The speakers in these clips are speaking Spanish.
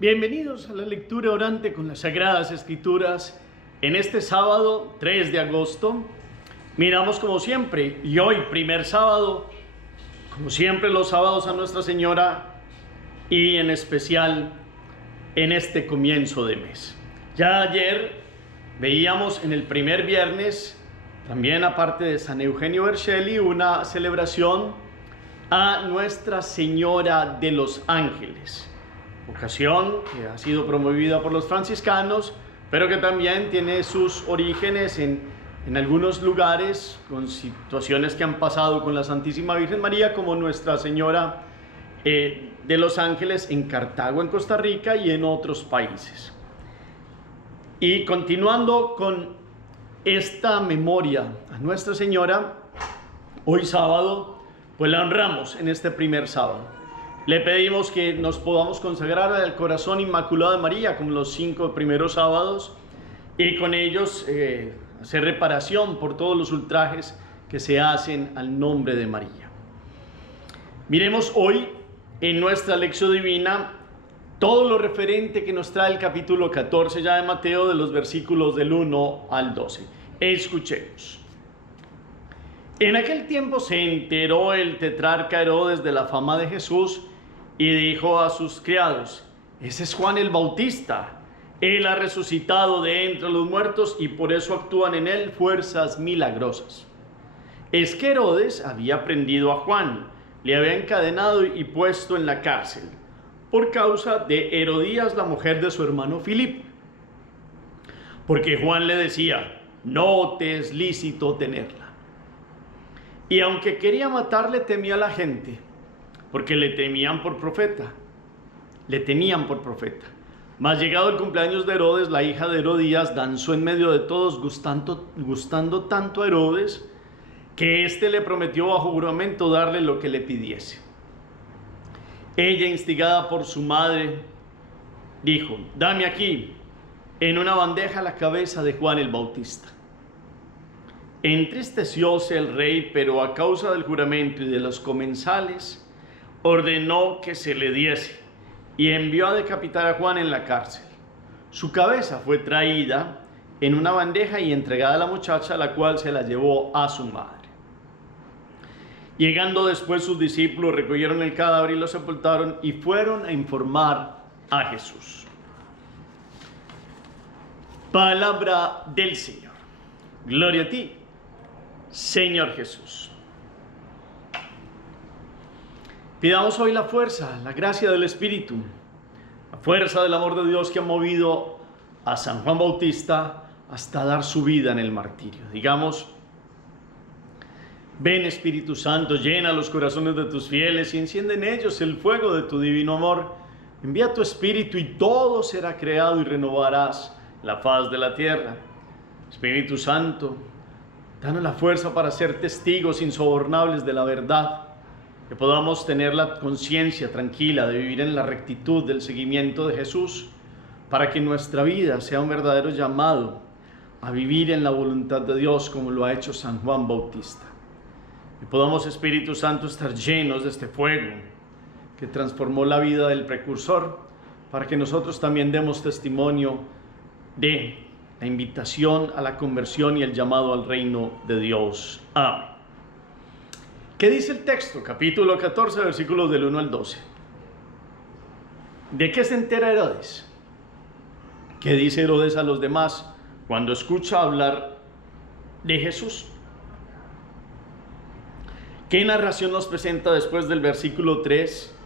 Bienvenidos a la lectura orante con las Sagradas Escrituras. En este sábado 3 de agosto miramos como siempre, y hoy primer sábado, como siempre los sábados, a Nuestra Señora, y en especial en este comienzo de mes. Ya ayer veíamos en el primer viernes, también aparte de San Eugenio Berchelli, una celebración a Nuestra Señora de los Ángeles, ocasión que ha sido promovida por los franciscanos, pero que también tiene sus orígenes en algunos lugares con situaciones que han pasado con la Santísima Virgen María, como Nuestra Señora de los Ángeles en Cartago, en Costa Rica, y en otros países. Y continuando con esta memoria a Nuestra Señora, hoy sábado, pues la honramos en este primer sábado. Le pedimos que nos podamos consagrar al corazón inmaculado de María, como los 5 primeros sábados, y con ellos hacer reparación por todos los ultrajes que se hacen al nombre de María. Miremos hoy en nuestra lección divina todo lo referente que nos trae el capítulo 14 ya de Mateo, de los versículos del 1 al 12. Escuchemos. En aquel tiempo se enteró el tetrarca Herodes de la fama de Jesús y dijo a sus criados: ese es Juan el Bautista, él ha resucitado de entre los muertos y por eso actúan en él fuerzas milagrosas. Es que Herodes había prendido a Juan, le había encadenado y puesto en la cárcel por causa de Herodías, la mujer de su hermano Filipo, porque Juan le decía: no te es lícito tenerla. Y aunque quería matarle, temía a la gente, porque le tenían por profeta. Mas llegado el cumpleaños de Herodes, la hija de Herodías danzó en medio de todos, gustando tanto a Herodes, que éste le prometió bajo juramento darle lo que le pidiese. Ella, instigada por su madre, dijo: dame aquí en una bandeja la cabeza de Juan el Bautista. Entristecióse el rey, pero a causa del juramento y de los comensales, ordenó que se le diese y envió a decapitar a Juan en la cárcel. Su cabeza fue traída en una bandeja y entregada a la muchacha, la cual se la llevó a su madre. Llegando después sus discípulos, recogieron el cadáver y lo sepultaron y fueron a informar a Jesús. Palabra del Señor. Gloria a ti, Señor Jesús. Pidamos hoy la fuerza, la gracia del Espíritu, la fuerza del amor de Dios que ha movido a San Juan Bautista hasta dar su vida en el martirio. Digamos: ven, Espíritu Santo, llena los corazones de tus fieles y enciende en ellos el fuego de tu divino amor. Envía tu Espíritu y todo será creado y renovarás la faz de la tierra. Espíritu Santo, danos la fuerza para ser testigos insobornables de la verdad, que podamos tener la conciencia tranquila de vivir en la rectitud del seguimiento de Jesús, para que nuestra vida sea un verdadero llamado a vivir en la voluntad de Dios, como lo ha hecho San Juan Bautista. Y podamos, Espíritu Santo, estar llenos de este fuego que transformó la vida del precursor, para que nosotros también demos testimonio de la invitación a la conversión y el llamado al reino de Dios. Amén. ¿Qué dice el texto? Capítulo 14, versículos del 1 al 12. ¿De qué se entera Herodes? ¿Qué dice Herodes a los demás cuando escucha hablar de Jesús? ¿Qué narración nos presenta después del versículo 3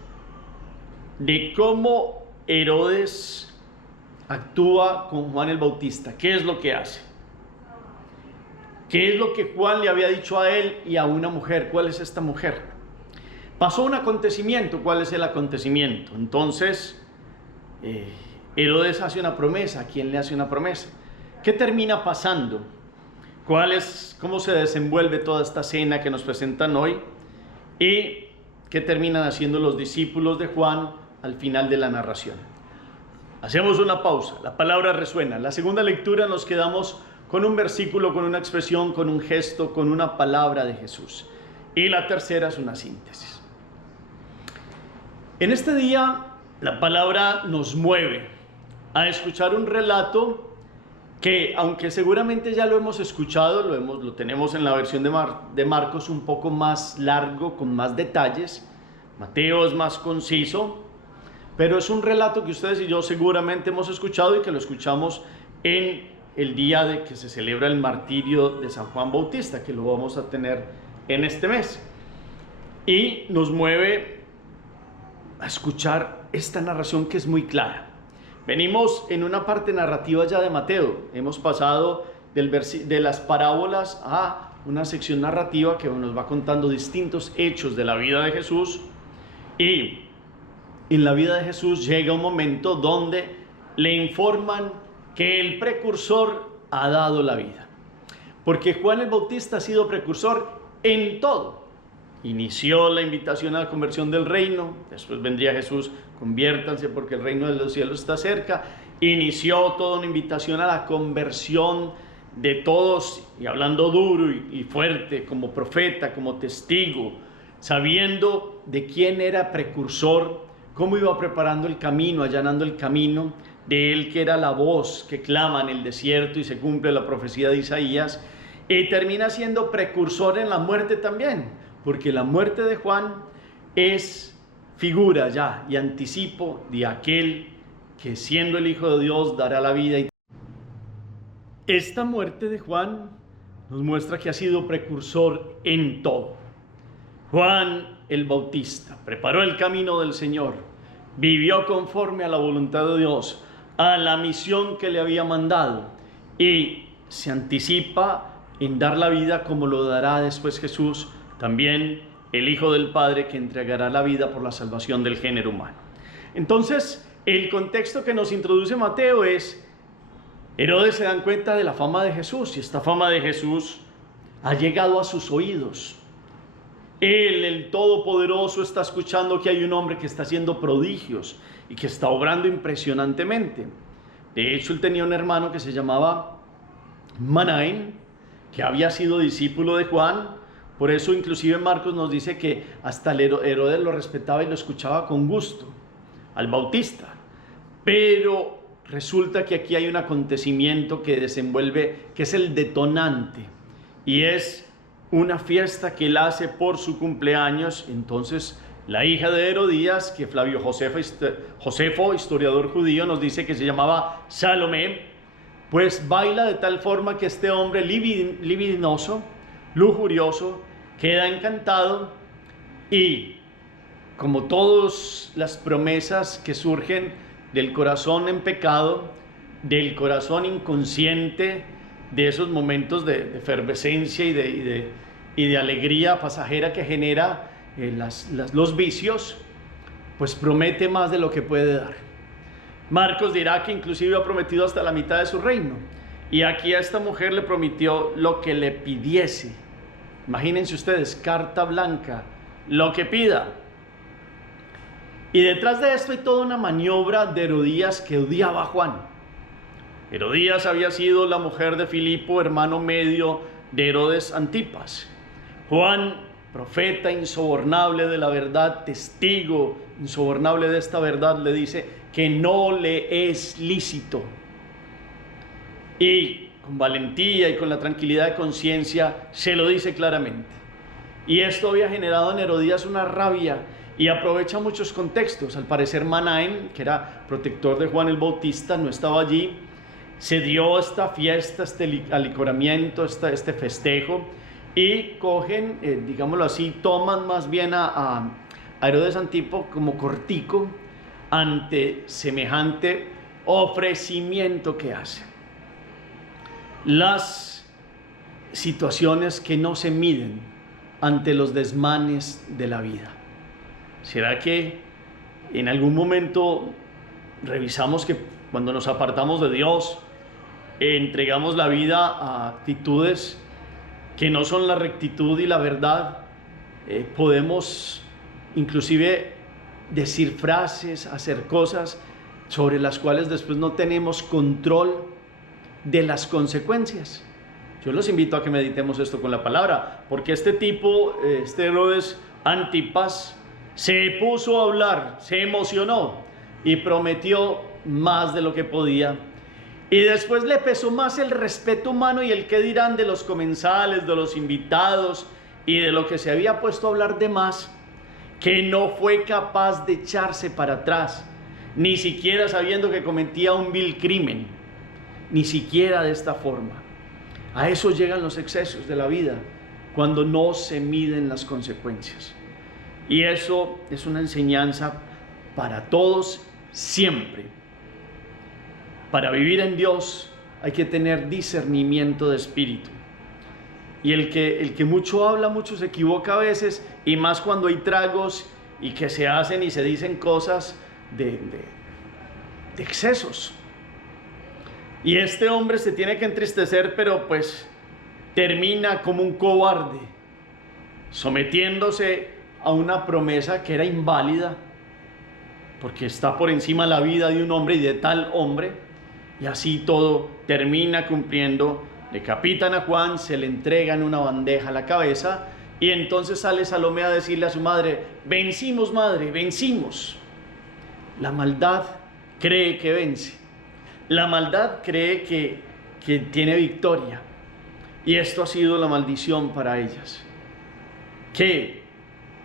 de cómo Herodes actúa con Juan el Bautista? ¿Qué es lo que hace? ¿Qué es lo que Juan le había dicho a él y a una mujer? ¿Cuál es esta mujer? Pasó un acontecimiento. ¿Cuál es el acontecimiento? Entonces, Herodes hace una promesa. ¿A quién le hace una promesa? ¿Qué termina pasando? ¿Cómo se desenvuelve toda esta escena que nos presentan hoy? ¿Y qué terminan haciendo los discípulos de Juan al final de la narración? Hacemos una pausa. La palabra resuena. La segunda lectura nos quedamos con un versículo, con una expresión, con un gesto, con una palabra de Jesús. Y la tercera es una síntesis. En este día La palabra nos mueve a escuchar un relato que, aunque seguramente ya lo hemos escuchado, lo tenemos en la versión de Marcos un poco más largo, con más detalles. Mateo es más conciso, pero es un relato que ustedes y yo seguramente hemos escuchado y que lo escuchamos en el día de que se celebra el martirio de San Juan Bautista, que lo vamos a tener en este mes. Y nos mueve a escuchar esta narración que es muy clara. Venimos en una parte narrativa ya de Mateo. Hemos pasado de las parábolas a una sección narrativa que nos va contando distintos hechos de la vida de Jesús. Y en la vida de Jesús llega un momento donde le informan que el precursor ha dado la vida. Porque Juan el Bautista ha sido precursor en todo. Inició la invitación a la conversión del reino, después vendría Jesús, conviértanse porque el reino de los cielos está cerca. Inició toda una invitación a la conversión de todos, y hablando duro y fuerte, como profeta, como testigo, sabiendo de quién era precursor, cómo iba preparando el camino, allanando el camino, de él que era la voz que clama en el desierto y se cumple la profecía de Isaías, y termina siendo precursor en la muerte también, porque la muerte de Juan es figura ya y anticipo de aquel que, siendo el Hijo de Dios, dará la vida. Esta muerte de Juan nos muestra que ha sido precursor en todo. Juan el Bautista preparó el camino del Señor, vivió conforme a la voluntad de Dios, a la misión que le había mandado, y se anticipa en dar la vida como lo dará después Jesús, también el Hijo del Padre, que entregará la vida por la salvación del género humano. Entonces, el contexto que nos introduce Mateo es: Herodes se dan cuenta de la fama de Jesús, y esta fama de Jesús ha llegado a sus oídos. Él, el Todopoderoso, está escuchando que hay un hombre que está haciendo prodigios y que está obrando impresionantemente. De hecho, él tenía un hermano que se llamaba Manaén, que había sido discípulo de Juan. Por eso inclusive Marcos nos dice que hasta Herodes lo respetaba y lo escuchaba con gusto al Bautista. Pero resulta que aquí hay un acontecimiento que desenvuelve, que es el detonante, y es una fiesta que él hace por su cumpleaños. Entonces la hija de Herodías, que Flavio Josefo, historiador judío, nos dice que se llamaba Salomé, pues baila de tal forma que este hombre libidinoso, lujurioso, queda encantado, y como todas las promesas que surgen del corazón en pecado, del corazón inconsciente, de esos momentos de efervescencia y de alegría pasajera que genera los vicios, pues promete más de lo que puede dar. Marcos dirá que inclusive ha prometido hasta la mitad de su reino, y aquí a esta mujer le prometió lo que le pidiese. Imagínense ustedes, carta blanca, lo que pida. Y detrás de esto hay toda una maniobra de Herodías, que odiaba a Juan. Herodías había sido la mujer de Filipo, hermano medio de Herodes Antipas. Juan, profeta insobornable de la verdad, testigo insobornable de esta verdad, le dice que no le es lícito. Y con valentía y con la tranquilidad de conciencia se lo dice claramente. Y esto había generado en Herodías una rabia, y aprovecha muchos contextos. Al parecer Manaén, que era protector de Juan el Bautista, no estaba allí. Se dio esta fiesta, este alicoramiento, este festejo, y cogen, digámoslo así, toman más bien a Herodes Antipas como cortico ante semejante ofrecimiento que hace. Las situaciones que no se miden ante los desmanes de la vida. ¿Será que en algún momento revisamos que cuando nos apartamos de Dios, entregamos la vida a actitudes que no son la rectitud y la verdad? Podemos inclusive decir frases, hacer cosas sobre las cuales después no tenemos control de las consecuencias. Yo los invito a que meditemos esto con la palabra, porque este tipo, este Herodes Antipas, se puso a hablar, se emocionó, y prometió más de lo que podía. Y después le pesó más el respeto humano y el qué dirán de los comensales, de los invitados y de lo que se había puesto a hablar de más, que no fue capaz de echarse para atrás, ni siquiera sabiendo que cometía un vil crimen, ni siquiera de esta forma. A eso llegan los excesos de la vida, cuando no se miden las consecuencias. Y eso es una enseñanza para todos siempre. Para vivir en Dios hay que tener discernimiento de espíritu. Y el que mucho habla, mucho se equivoca a veces, y más cuando hay tragos y que se hacen y se dicen cosas de excesos. Y este hombre se tiene que entristecer, pero pues termina como un cobarde, sometiéndose a una promesa que era inválida, porque está por encima la vida de un hombre y de tal hombre, y así todo termina cumpliendo. Decapitan a Juan, se le entrega en una bandeja a la cabeza, y entonces sale Salomé a decirle a su madre: vencimos, madre, vencimos. La maldad cree que vence, la maldad cree que tiene victoria, y esto ha sido la maldición para ellas, que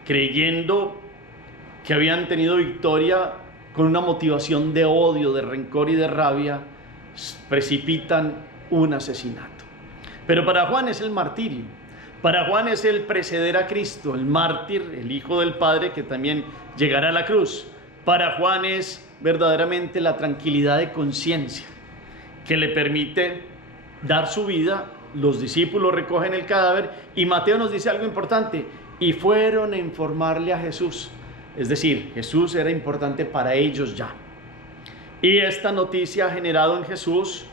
creyendo que habían tenido victoria con una motivación de odio, de rencor y de rabia, precipitan un asesinato. Pero para Juan es el martirio, para Juan es el preceder a Cristo, el mártir, el Hijo del Padre que también llegará a la cruz. Para Juan es verdaderamente la tranquilidad de conciencia que le permite dar su vida. Los discípulos recogen el cadáver y Mateo nos dice algo importante: y fueron a informarle a Jesús. Es decir, Jesús era importante para ellos ya. Y esta noticia ha generado en Jesús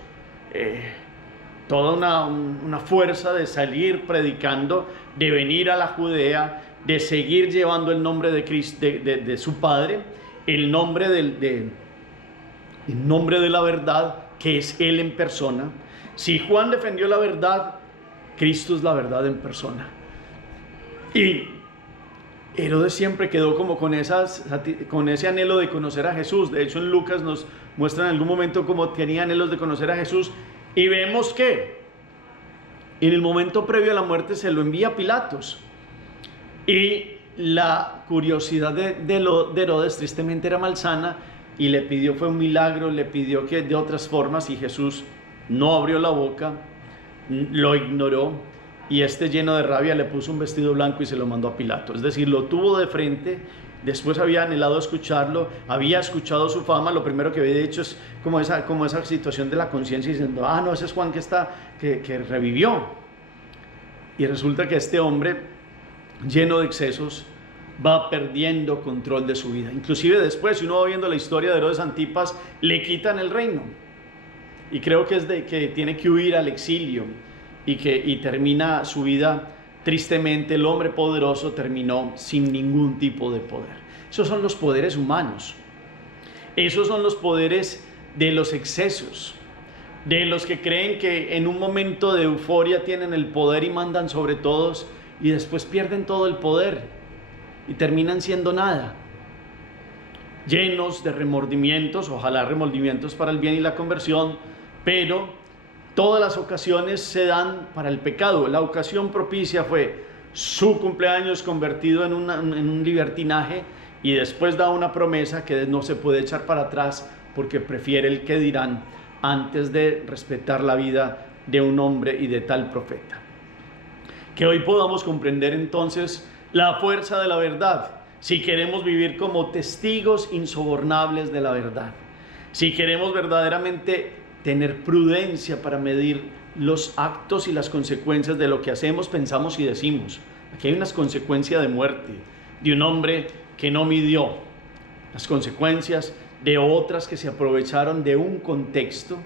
toda una fuerza de salir predicando, de venir a la Judea, de seguir llevando el nombre de Cristo, de su Padre, el nombre de la verdad, que es Él en persona. Si Juan defendió la verdad, Cristo es la verdad en persona. Y Herodes siempre quedó como con ese anhelo de conocer a Jesús. De hecho, en Lucas nos muestra en algún momento cómo tenía anhelos de conocer a Jesús. Y vemos que en el momento previo a la muerte se lo envía a Pilatos. Y la curiosidad de Herodes tristemente era malsana, y le pidió, fue un milagro, le pidió que de otras formas, y Jesús no abrió la boca, lo ignoró, y lleno de rabia le puso un vestido blanco y se lo mandó a Pilato. Es decir, lo tuvo de frente. Después había anhelado escucharlo, había escuchado su fama. Lo primero que había hecho es como esa situación de la conciencia, diciendo: no, ese es Juan que revivió. Y resulta que este hombre, lleno de excesos, va perdiendo control de su vida. Inclusive después, si uno va viendo la historia de Herodes Antipas, le quitan el reino, y creo que es que tiene que huir al exilio, y termina su vida tristemente. El hombre poderoso terminó sin ningún tipo de poder. Esos son los poderes humanos, esos son los poderes de los excesos, de los que creen que en un momento de euforia tienen el poder y mandan sobre todos, y después pierden todo el poder y terminan siendo nada, llenos de remordimientos, ojalá remordimientos para el bien y la conversión, pero todas las ocasiones se dan para el pecado. La ocasión propicia fue su cumpleaños convertido en un libertinaje, y después da una promesa que no se puede echar para atrás, porque prefiere el que dirán antes de respetar la vida de un hombre y de tal profeta. Que hoy podamos comprender entonces la fuerza de la verdad, si queremos vivir como testigos insobornables de la verdad, si queremos verdaderamente tener prudencia para medir los actos y las consecuencias de lo que hacemos, pensamos y decimos. Aquí hay unas consecuencias de muerte de un hombre que no midió las consecuencias, de otras que se aprovecharon de un contexto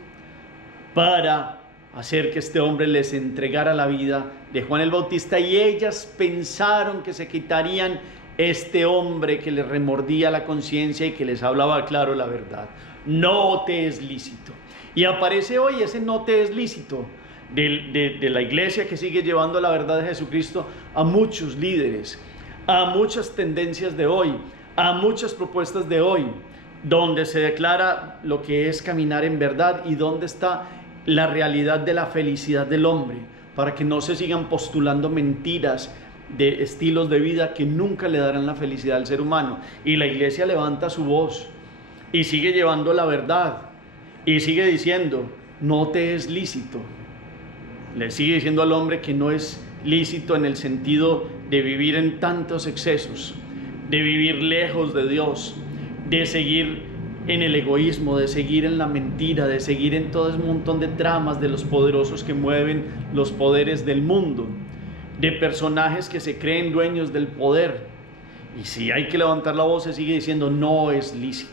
para hacer que este hombre les entregara la vida de Juan el Bautista, y ellas pensaron que se quitarían este hombre que les remordía la conciencia y que les hablaba claro la verdad. No te es lícito. Y aparece hoy ese no te es lícito de la iglesia, que sigue llevando la verdad de Jesucristo a muchos líderes, a muchas tendencias de hoy, a muchas propuestas de hoy, donde se declara lo que es caminar en verdad y dónde está la realidad de la felicidad del hombre, para que no se sigan postulando mentiras de estilos de vida que nunca le darán la felicidad al ser humano. Y la iglesia levanta su voz y sigue llevando la verdad y sigue diciendo: no te es lícito. Le sigue diciendo al hombre que no es lícito en el sentido de vivir en tantos excesos, de vivir lejos de Dios, de seguir en el egoísmo, de seguir en la mentira, de seguir en todo ese montón de tramas de los poderosos que mueven los poderes del mundo, de personajes que se creen dueños del poder. Y si hay que levantar la voz, se sigue diciendo: no es lícito.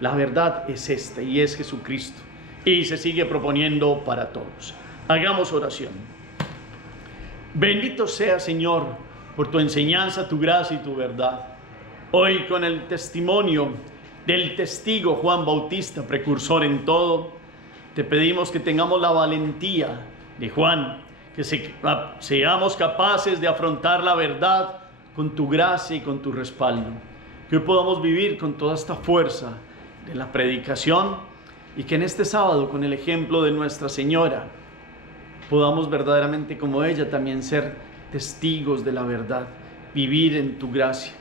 La verdad es esta y es Jesucristo. Y se sigue proponiendo para todos. Hagamos oración. Bendito sea, Señor, por tu enseñanza, tu gracia y tu verdad. Hoy, con el testimonio del testigo Juan Bautista, precursor en todo, te pedimos que tengamos la valentía de Juan, que seamos capaces de afrontar la verdad con tu gracia y con tu respaldo, que hoy podamos vivir con toda esta fuerza de la predicación y que en este sábado, con el ejemplo de Nuestra Señora, podamos verdaderamente como ella también ser testigos de la verdad, vivir en tu gracia.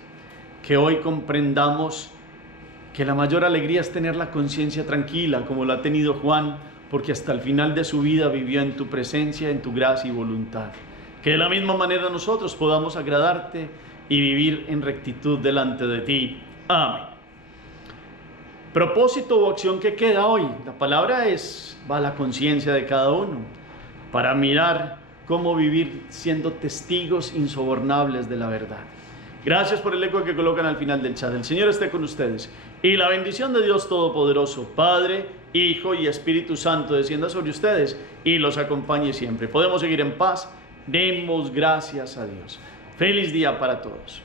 Que hoy comprendamos que la mayor alegría es tener la conciencia tranquila, como la ha tenido Juan, porque hasta el final de su vida vivió en tu presencia, en tu gracia y voluntad. Que de la misma manera nosotros podamos agradarte y vivir en rectitud delante de ti. Amén. Propósito o acción que queda hoy. La palabra va a la conciencia de cada uno, para mirar cómo vivir siendo testigos insobornables de la verdad. Gracias por el eco que colocan al final del chat. El Señor esté con ustedes. Y la bendición de Dios Todopoderoso, Padre, Hijo y Espíritu Santo, descienda sobre ustedes y los acompañe siempre. Podemos seguir en paz. Demos gracias a Dios. Feliz día para todos.